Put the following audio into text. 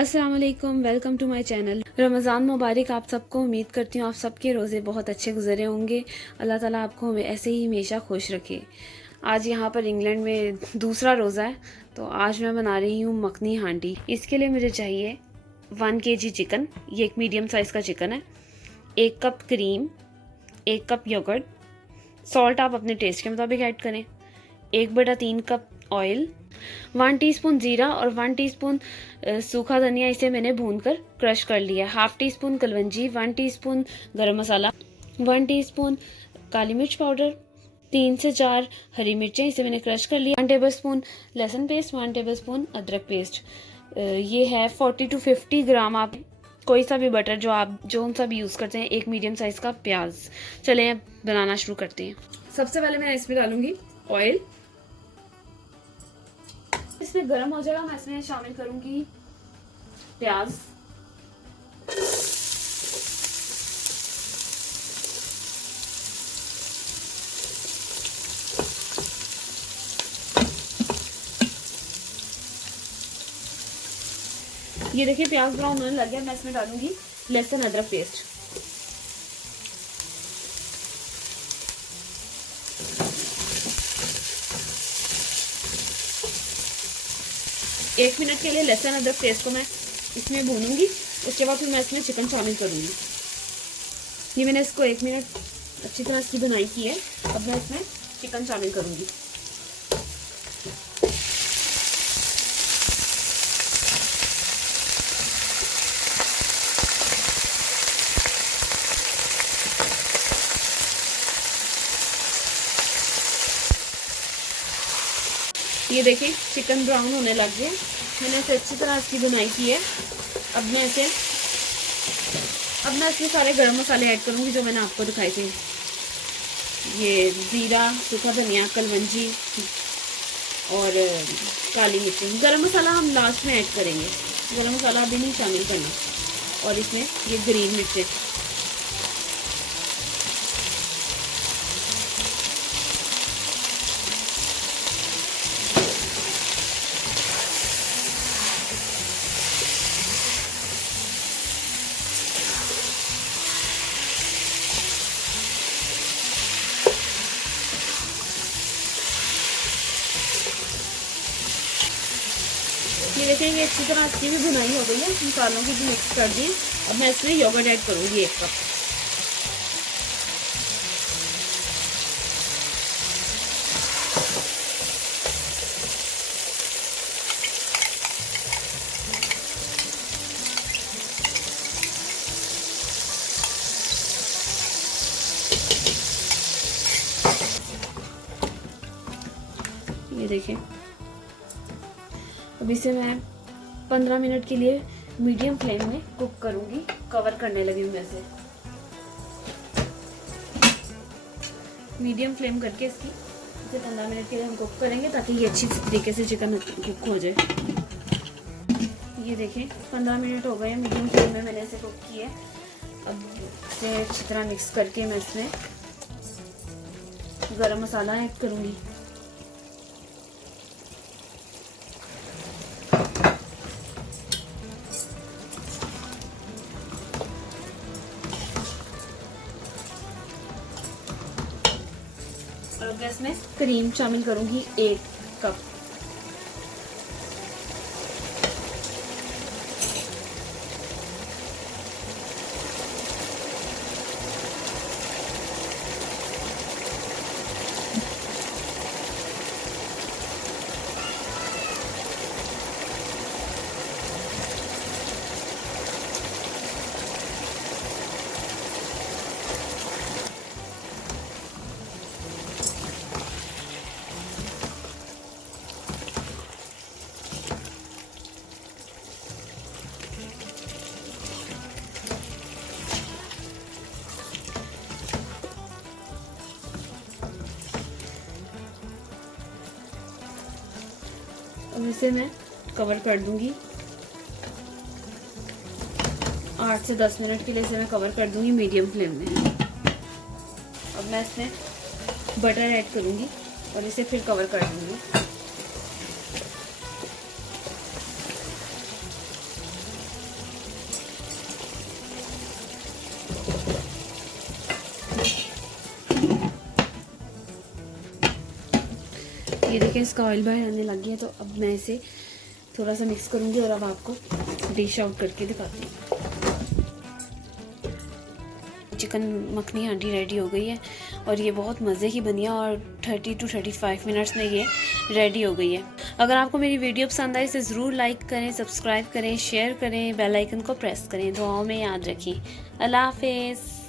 अस्सलाम वालेकुम, welcome to my channel. Ramzan मुबारक आप सबको। उम्मीद करती हूँ आप सबके रोज़े बहुत अच्छे गुजरे होंगे। अल्लाह ताला आपको हमें ऐसे ही हमेशा खुश रखे। आज यहाँ पर इंग्लैंड में दूसरा रोज़ा है, तो आज मैं बना रही हूँ मखनी हांडी। इसके लिए मुझे चाहिए 1 kg चिकन, ये एक मीडियम साइज़ का चिकन है, 1 cup cream, 1 cup yoghurt, salt आप अपने टेस्ट के मुताबिक ऐड करें, 1/3 कप ऑयल, 1 टीस्पून जीरा और 1 टीस्पून सूखा धनिया, इसे मैंने भूनकर क्रश कर लिया, 1/2 टीस्पून कलवंजी, 1 टीस्पून गरम मसाला, 1 टीस्पून काली मिर्च पाउडर, 3 से 4 हरी मिर्चें, इसे मैंने क्रश कर लिया, 1 टेबलस्पून लहसुन पेस्ट, 1 टेबलस्पून अदरक पेस्ट। ये है 40 to 50 ग्राम। आप कोई सा भी बटर जो सा भी यूज़ करते हैं, एक मीडियम साइज़ का प्याज। चलें अब बनाना शुरू करते हैं। सबसे पहले मैं इसमें डालूंगी ऑयल। इसमें गर्म हो जाएगा, मैं इसमें शामिल करूंगी प्याज, ये देखिए प्याज ब्राउन होने लग गया। मैं इसमें डालूंगी लहसुन अदरक पेस्ट। एक मिनट के लिए लहसुन अदरक पेस्ट को मैं इसमें भूनूंगी। उसके बाद फिर मैं इसमें चिकन शामिल करूंगी। ये मैंने इसको 1 मिनट अच्छी तरह इसकी भुनाई की है। अब मैं इसमें चिकन शामिल करूंगी। ये देखिए चिकन ब्राउन होने लग गया। मैंने इसे अच्छी तरह इसकी भुनाई की है। अब मैं इसमें सारे गरम मसाले ऐड करूंगी जो मैंने आपको दिखाए थे। ये जीरा, सूखा धनिया, कलवंजी और काली मिर्च। गरम मसाला हम लास्ट में ऐड करेंगे, गरम मसाला अभी नहीं शामिल करना। और इसमें ये ग्रीन मिर्च, ये देखिए ये अच्छी तरह इसकी भी भुनाई हो गई है। मसालों की भी मिक्स कर दी। अब मैं इसमें योगर्ट ऐड करूंगी 1 कप। ये देखिए अब इसे मैं 15 मिनट के लिए मीडियम फ्लेम में कुक करूंगी। कवर करने लगी हूँ मैं इसे मीडियम फ्लेम करके इसे 15 मिनट के लिए हम कुक करेंगे ताकि ये अच्छी तरीके से चिकन कुक हो जाए। ये देखिए 15 मिनट हो गए, मीडियम फ्लेम में मैंने इसे कुक किया है। अब इसे अच्छी तरह मिक्स करके मैं इसमें गरम मसाला ऐड करूंगी। और अब इसमें क्रीम शामिल करूंगी 1 कप। अब इसे मैं कवर कर दूंगी 8 से 10 मिनट के लिए। इसे मैं कवर कर दूंगी मीडियम फ्लेम में। अब मैं इसमें बटर ऐड करूंगी और इसे फिर कवर कर दूंगी। देखें इसका ऑयल बाहर आने लग गया, तो अब मैं इसे थोड़ा सा मिक्स करूँगी और अब आपको डिश आउट करके दिखाती हूँ। चिकन मखनी हांडी रेडी हो गई है और ये बहुत मज़े की बनी है और 30 to 35 मिनट्स में ये रेडी हो गई है। अगर आपको मेरी वीडियो पसंद आई तो ज़रूर लाइक करें, सब्सक्राइब करें, शेयर करें, बेल आइकन को प्रेस करें। दुआओं में याद रखें। अल्लाह हाफ़िज़।